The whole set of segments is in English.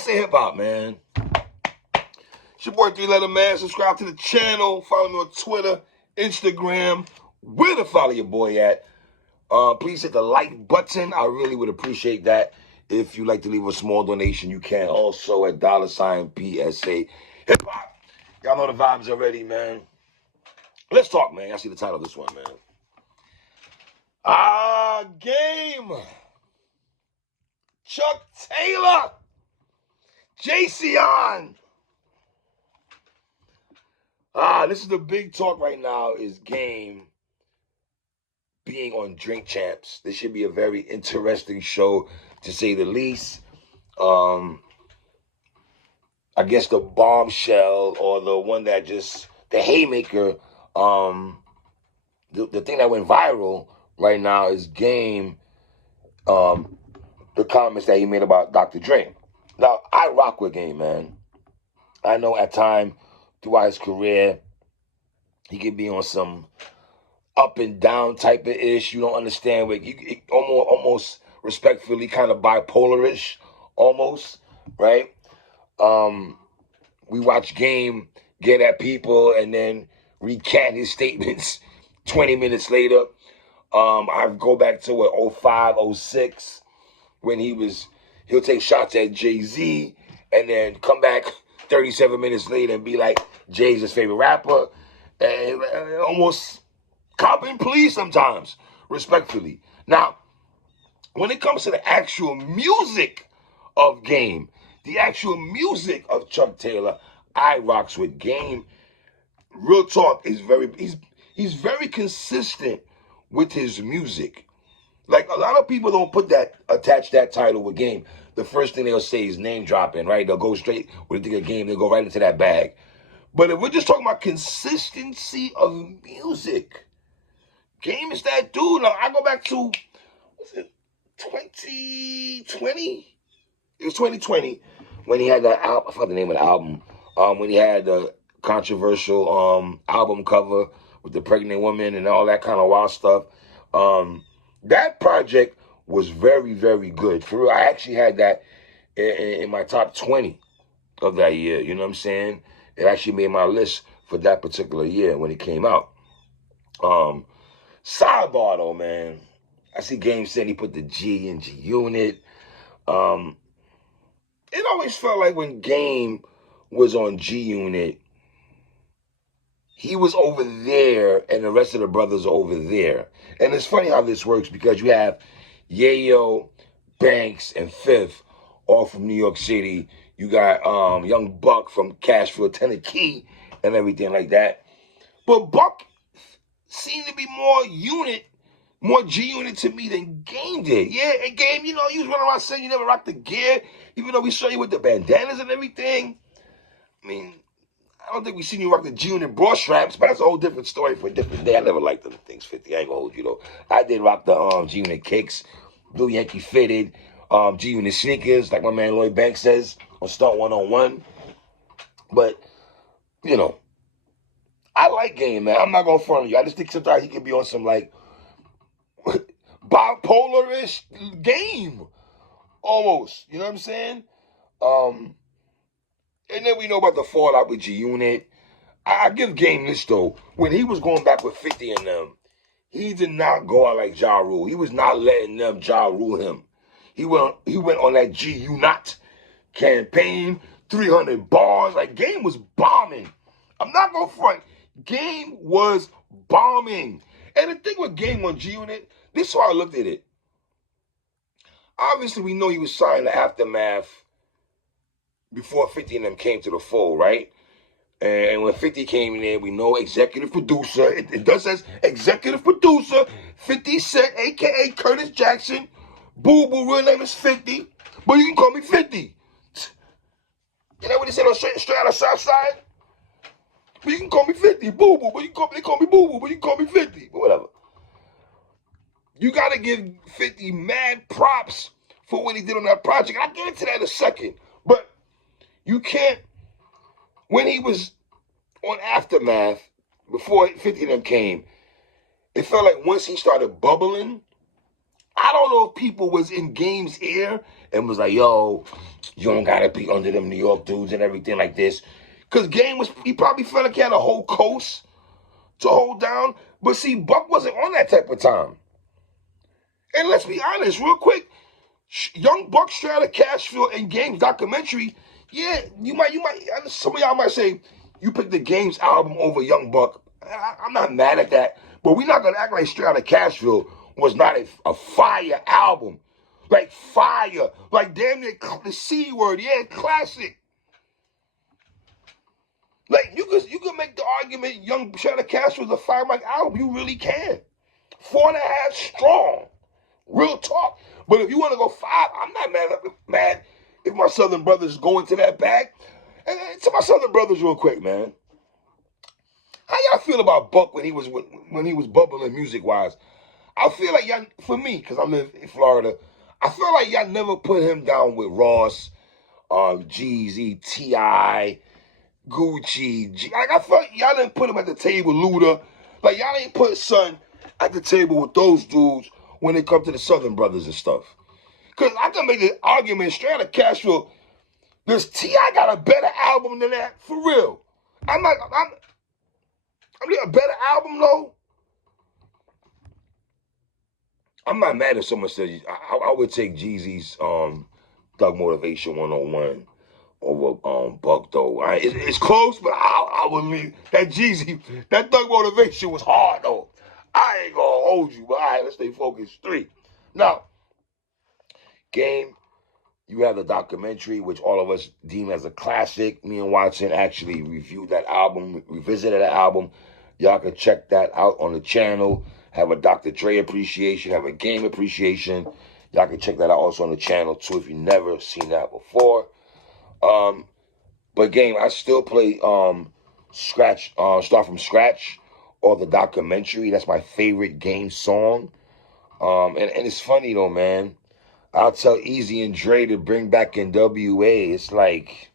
PSA Hip Hop, man. It's your boy 3-Letter Man. Subscribe to the channel. Follow me on Twitter, Instagram. Where to follow your boy at? Please hit the like button. I really would appreciate that. If you'd like to leave a small donation, you can also at $ PSA Hip Hop. Y'all know the vibes already, man. Let's talk, man. I see the title of this one, man. Game. Chuck Taylor. JC. This is the big talk right now is Game being on Drink Champs. This should be a very interesting show, to say the least. I guess the bombshell or the one that just, the haymaker, the thing that went viral right now is Game, the comments that he made about Dr. Dre. Now, I rock with Game, man. I know at time throughout his career, he can be on some up and down type of ish. You don't understand what almost respectfully kind of bipolar-ish, almost, right? We watch Game get at people and then recant his statements 20 minutes later. I go back to 05, 06, when he'll take shots at Jay-Z and then come back 37 minutes later and be like, Jay's his favorite rapper. And almost cop and please sometimes, respectfully. Now, when it comes to the actual music of Game, the actual music of Chuck Taylor, I rocks with Game. Real talk is he's very consistent with his music. Like, a lot of people don't attach that title with Game. The first thing they'll say is name dropping, right? They'll go straight when they think of Game, they'll go right into that bag. But if we're just talking about consistency of music, Game is that dude. Now, I go back to, was it 2020? It was 2020 when he had that album. I forgot the name of the album. When he had the controversial album cover with the pregnant woman and all that kind of wild stuff. That project was very, very good. For real, I actually had that in my top 20 of that year. You know what I'm saying? It actually made my list for that particular year when it came out. Sidebar though, man. I see Game saying he put the G in G Unit. It always felt like when Game was on G Unit, he was over there and the rest of the brothers are over there. And it's funny how this works because you have Yayo, Banks, and Fifth all from New York City. You got Young Buck from Cashville, Tennessee, and everything like that. But Buck seemed to be more G Unit to me than Game did. Yeah, and Game, you know, you was running around saying you never rocked the gear, even though we saw you with the bandanas and everything. I mean, I don't think we seen you rock the G Unit bra straps, but that's a whole different story for a different day. I never liked them things 50. I ain't gonna hold you though. I did rock the G Unit kicks, Blue Yankee fitted, G Unit sneakers, like my man Lloyd Banks says on Stunt 101. But, you know, I like Game, man. I'm not gonna front on you. I just think sometimes he can be on some like bipolar-ish Game. Almost. You know what I'm saying? And then we know about the fallout with G Unit. I give Game this though. When he was going back with 50 and them, he did not go out like Ja Rule. He was not letting them Ja Rule him. He went on that G Unit campaign, 300 bars. Like, Game was bombing. I'm not gonna front. Game was bombing. And the thing with Game on G Unit, this is how I looked at it. Obviously, we know he was signed to Aftermath before 50 and them came to the fold, right? And when 50 came in there, we know executive producer. It does says executive producer, 50 Cent, a.k.a. Curtis Jackson. Boo Boo, real name is 50, but you can call me 50. You know what they said on straight out of South Side? But you can call me 50, Boo Boo, but they call me Boo Boo, but you can call me 50, but whatever. You got to give 50 mad props for what he did on that project. I'll get into that in a second. But you can't, when he was on Aftermath, before 50 of them came, it felt like once he started bubbling, I don't know if people was in Game's ear and was like, yo, You don't gotta be under them New York dudes and everything like this. Cause Game he probably felt like he had a whole coast to hold down. But see, Buck wasn't on that type of time. And let's be honest, real quick, Young Buck straight out of Cashville and Game's documentary, yeah, you might, some of y'all might say, you picked the Game's album over Young Buck. I'm not mad at that, but we're not gonna act like Straight Outta Cashville was not a fire album. Like fire, like damn near the C word, yeah, classic. Like you could make the argument Young Straight Outta Cashville was a fire mic album. You really can. 4.5 strong. Real talk. But if you want to go 5, I'm not mad if my Southern brothers go into that bag. And to my Southern brothers real quick, man. How y'all feel about Buck when he was bubbling music-wise? I feel like y'all, for me, because I live in Florida, I feel like y'all never put him down with Ross, Jeezy, T.I., Gucci. Like, I feel like y'all didn't put him at the table, Luda. Like, y'all ain't put Son at the table with those dudes when it comes to the Southern brothers and stuff. Because I can make the argument straight out of Cashville, does T.I. got a better album than that? For real. I'm a better album, though. I'm not mad if someone says, I would take Jeezy's Thug Motivation 101 over Buck, though. It's close, but I would leave. That Jeezy, that Thug Motivation was hard, though. I ain't gonna hold you, but all right, let's stay focused. 3. Now, Game, you have the documentary, which all of us deem as a classic. Me and Watson actually reviewed that album, revisited that album. Y'all can check that out on the channel. Have a Dr. Dre appreciation, have a Game appreciation. Y'all can check that out also on the channel too if you've never seen that before. But Game, I still play Start From Scratch or the documentary. That's my favorite Game song. And it's funny though, man. I'll tell Easy and Dre to bring back NWA. It's like,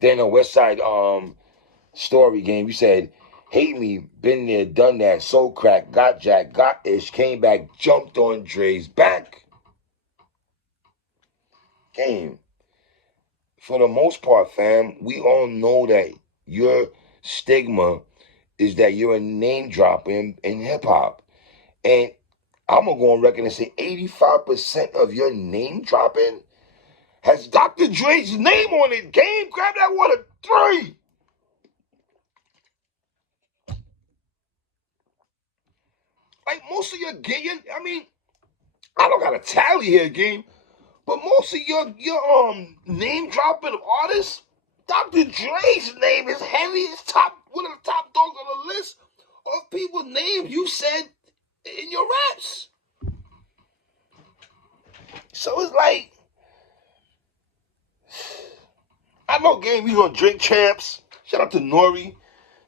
then the West Side Story Game. You said, hate me, been there, done that, soul crack, got jack, got ish, came back, jumped on Dre's back. Game. For the most part, fam, we all know that your stigma is that you're a name dropper in hip hop. And I'm going to go on record and say 85% of your name dropping has Dr. Dre's name on it. Game, grab that water. 3. Like most of your game, I mean, I don't got a tally here, Game, but most of your name dropping of artists, Dr. Dre's name is heavy. It's one of the top dogs on the list of people's names you said in your raps. So it's like, I know Game, he's on Drink Champs. Shout out to Nori.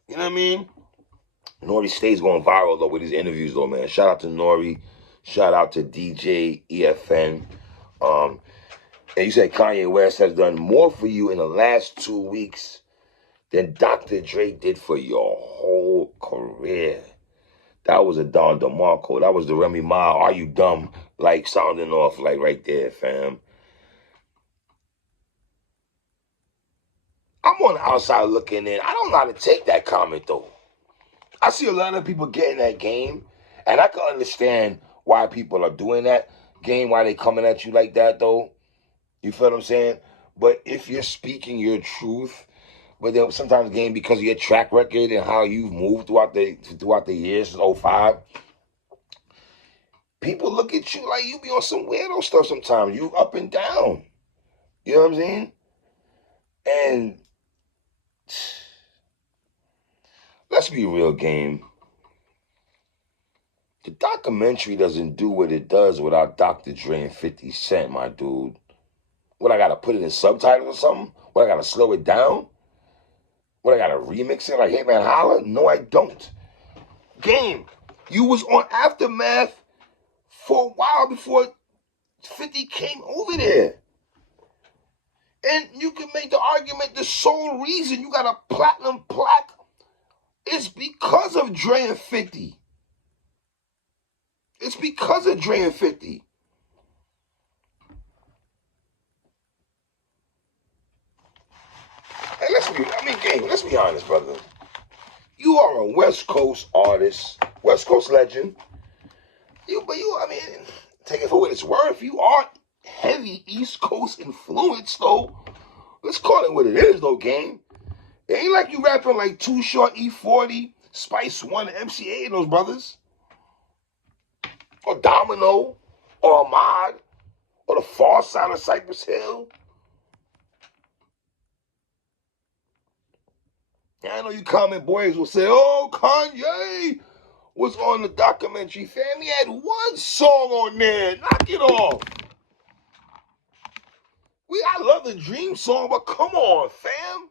You know what I mean? Nori stays going viral though with his interviews though, man. Shout out to Nori. Shout out to DJ EFN. And you said Kanye West has done more for you in the last 2 weeks than Dr. Dre did for your whole career. That was a Don DeMarco. That was the Remy Ma, Are You Dumb? Like sounding off like right there, fam. I'm on the outside looking in. I don't know how to take that comment though. I see a lot of people getting that Game, and I can understand why people are doing that Game, why they coming at you like that though. You feel what I'm saying? But if you're speaking your truth, but then sometimes Game, because of your track record and how you've moved throughout the years since 05, people look at you like you be on some weirdo stuff sometimes. You up and down. You know what I'm saying? And let's be real, Game. The documentary doesn't do what it does without Dr. Dre and 50 Cent, my dude. What, I gotta put it in subtitles or something? What, I gotta slow it down? What, I gotta remix it like Hey Man Holla? No, I don't. Game, you was on Aftermath for a while before 50 came over there. And you can make the argument the sole reason you got a platinum plaque is because of Dre and 50. It's because of Dre and 50. let's be honest, brother. You are a West Coast artist, West Coast legend. Take it for what it's worth. You are heavy East Coast influence, though. Let's call it what it is, though, game. It ain't like you rapping like Too Short, E40, Spice One, MCA, and those brothers. Or Domino, or Ahmad, or the Far Side of Cypress Hill. Yeah, I know you comment boys will say, oh, Kanye was on the documentary, fam. He had one song on there. Knock it off. I love the Dream song, but come on, fam.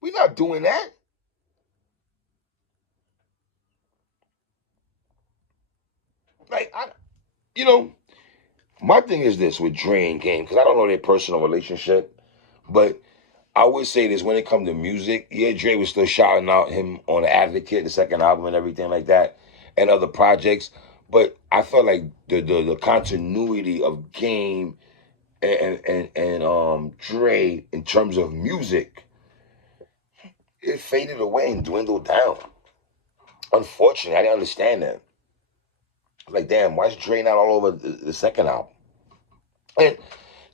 We're not doing that. My thing is this with Dre and Game, because I don't know their personal relationship, but I would say this when it comes to music. Yeah, Dre was still shouting out him on The Advocate, the second album and everything like that, and other projects. But I felt like the continuity of Game and Dre in terms of music, it faded away and dwindled down. Unfortunately, I didn't understand that. Like, damn, why is Dre not all over the second album? And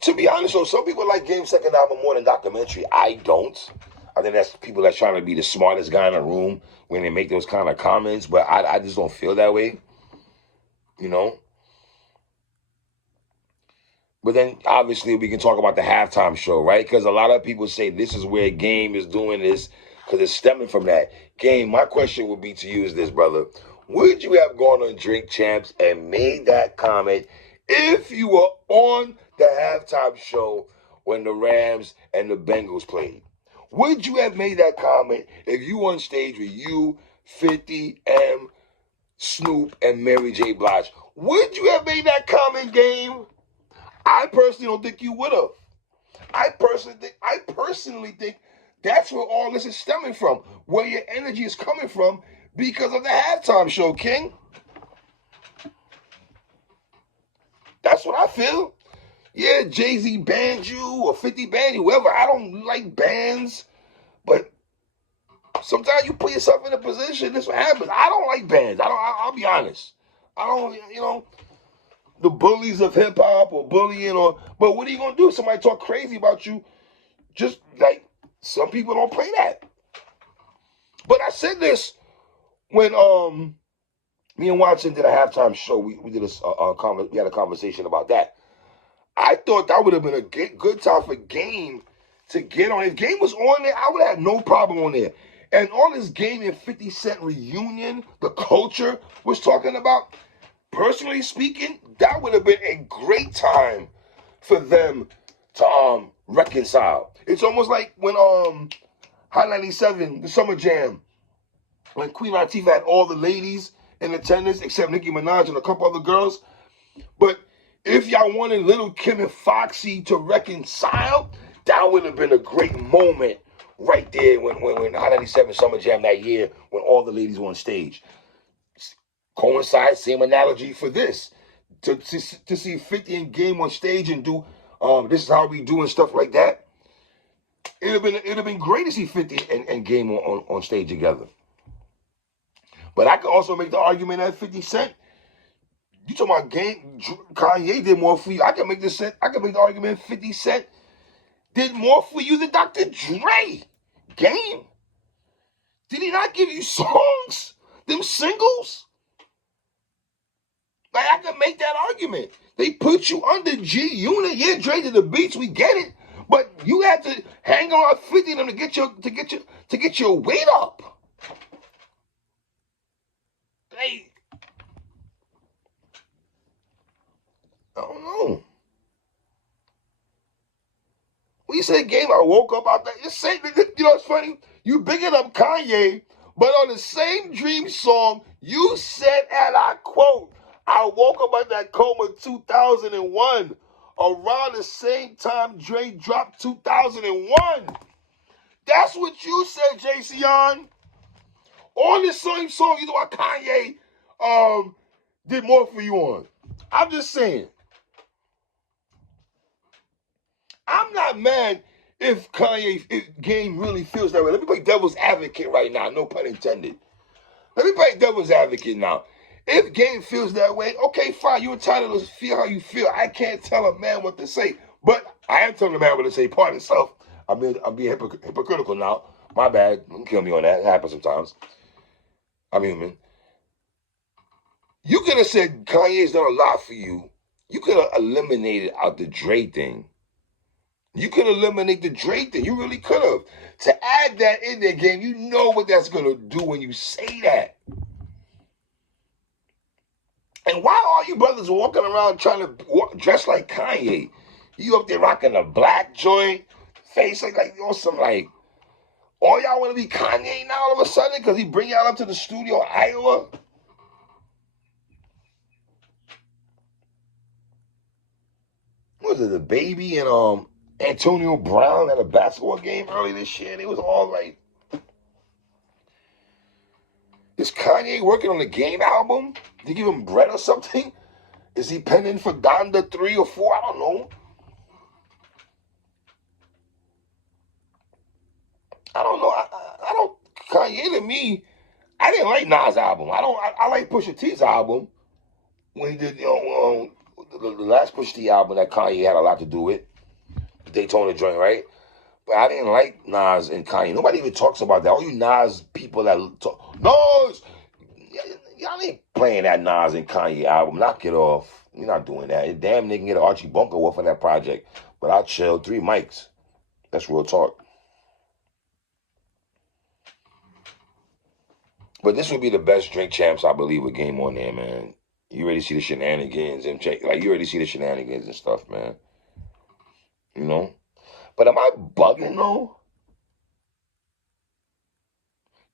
to be honest, though, some people like Game's second album more than documentary. I don't. I think that's people that's trying to be the smartest guy in the room when they make those kind of comments, but I just don't feel that way, you know? But then, obviously, we can talk about the halftime show, right? Because a lot of people say this is where Game is doing this because it's stemming from that. Game, my question would be to you is this, brother. Would you have gone on Drink Champs and made that comment if you were on the halftime show when the Rams and the Bengals played? Would you have made that comment if you were on stage with you, 50, M, Snoop, and Mary J. Blige? Would you have made that comment, Game? I personally don't think you would have. I personally think that's where all this is stemming from, where your energy is coming from because of the halftime show, King. That's what I feel. Yeah, Jay-Z banned you or 50 banned you, whoever. I don't like bans, but sometimes you put yourself in a position. This is what happens. I don't like bans. I'll be honest. I don't, the bullies of hip hop or bullying but what are you gonna do? Somebody talk crazy about you. Just like some people don't play that. But I said this when me and Watson did a halftime show. We did we had a conversation about that. I thought that would have been a good time for Game to get on. If Game was on there, I would have had no problem on there. And all this Game and 50 Cent reunion, the culture was talking about, personally speaking, that would have been a great time for them to reconcile. It's almost like when Hot 97, the Summer Jam, when Queen Latifah had all the ladies in attendance except Nicki Minaj and a couple other girls. But if y'all wanted Little Kim and Foxy to reconcile, that would have been a great moment right there when Hot 97 Summer Jam that year when all the ladies were on stage. Coincide, same analogy for this. To see 50 and Game on stage and do this is how we do and stuff like that. It'd have been great to see 50 and Game on stage together. But I could also make the argument that 50 Cent, you talking about Game, Kanye did more for you. I can make the argument 50 Cent did more for you than Dr. Dre. Game. Did he not give you songs? Them singles? Like, I can make that argument. They put you under G Unit. Yeah, Dre did the beats, we get it. But you had to hang around 50 of them to get your weight up. Like, I don't know. When you say Game, I woke up out there. You know what's funny? You bigging up Kanye, but on the same Dream song, you said, and I quote, I woke up out that coma 2001, around the same time Dre dropped 2001. That's what you said, JC on the same song. You know what Kanye did more for you on. I'm just saying. I'm not mad if Game really feels that way, let me play devil's advocate right now. No pun intended. Let me play devil's advocate now. If Game feels that way, okay, fine. You're entitled to feel how you feel. I can't tell a man what to say, but I am telling a man what to say. Pardon himself. I'm being hypocritical now. My bad. Don't kill me on that. It happens sometimes. I'm human. You could have said Kanye's done a lot for you. You could have eliminated out the Dre thing. You could eliminate the Dre thing. You really could have. To add that in there, Game, you know what that's going to do when you say that. And why are you brothers walking around trying to dress like Kanye? You up there rocking a black joint, face like you know, some like, all y'all want to be Kanye now all of a sudden because he bring y'all up to the studio in Iowa? Was it the Baby and Antonio Brown at a basketball game early this year? And it was all like, is Kanye working on the Game album? Did you give him bread or something? Is he penning for Donda 3 or 4? I don't know. I don't know. I don't. Kanye to me, I didn't like Nas' album. I like Pusha T's album when he did the last Pusha T album that Kanye had a lot to do with, the Daytona joint, right? But I didn't like Nas and Kanye. Nobody even talks about that. All you Nas people that talk, Nas, y'all ain't playing that Nas and Kanye album. Knock it off. You're not doing that. Damn, they can get an Archie Bunker off of that project. But I chill. 3 mics. That's real talk. But this would be the best Drink Champs, I believe, with Game on there, man. You already see the shenanigans and you already see the shenanigans and stuff, man. You know? But am I bugging though?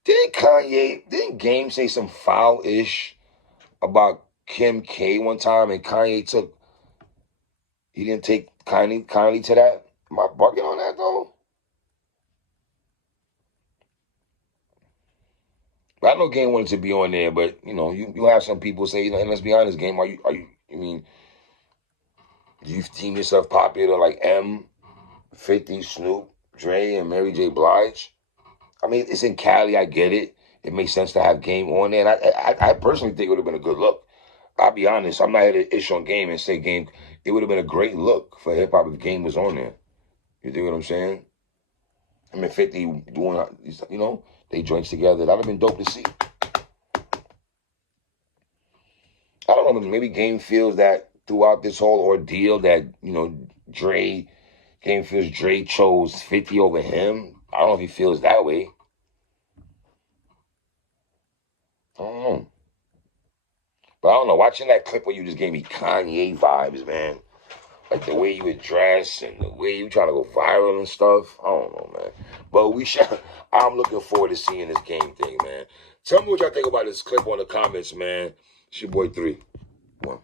Didn't Game say some foul-ish about Kim K one time and he didn't take kindly to that? Am I bugging on that though? I know Game wanted to be on there, but you know, you have some people say, and let's be honest, Game, I mean, do you deem yourself popular like M, 50, Snoop, Dre, and Mary J. Blige? I mean, it's in Cali, I get it. It makes sense to have Game on there, and I personally think it would have been a good look. I'll be honest, I'm not here to issue on Game and say Game. It would have been a great look for hip hop if Game was on there. You think what I'm saying? I mean, 50 doing, you know, they joints together. That'd have been dope to see. I don't know, maybe Game feels that throughout this whole ordeal that, you know, Game feels Dre chose 50 over him. I don't know if he feels that way. I don't know. But I don't know, watching that clip where you just gave me Kanye vibes, man. Like the way you would dress and the way you try to go viral and stuff. I don't know, man. But I'm looking forward to seeing this Game thing, man. Tell me what y'all think about this clip on the comments, man. It's your boy 3. 1.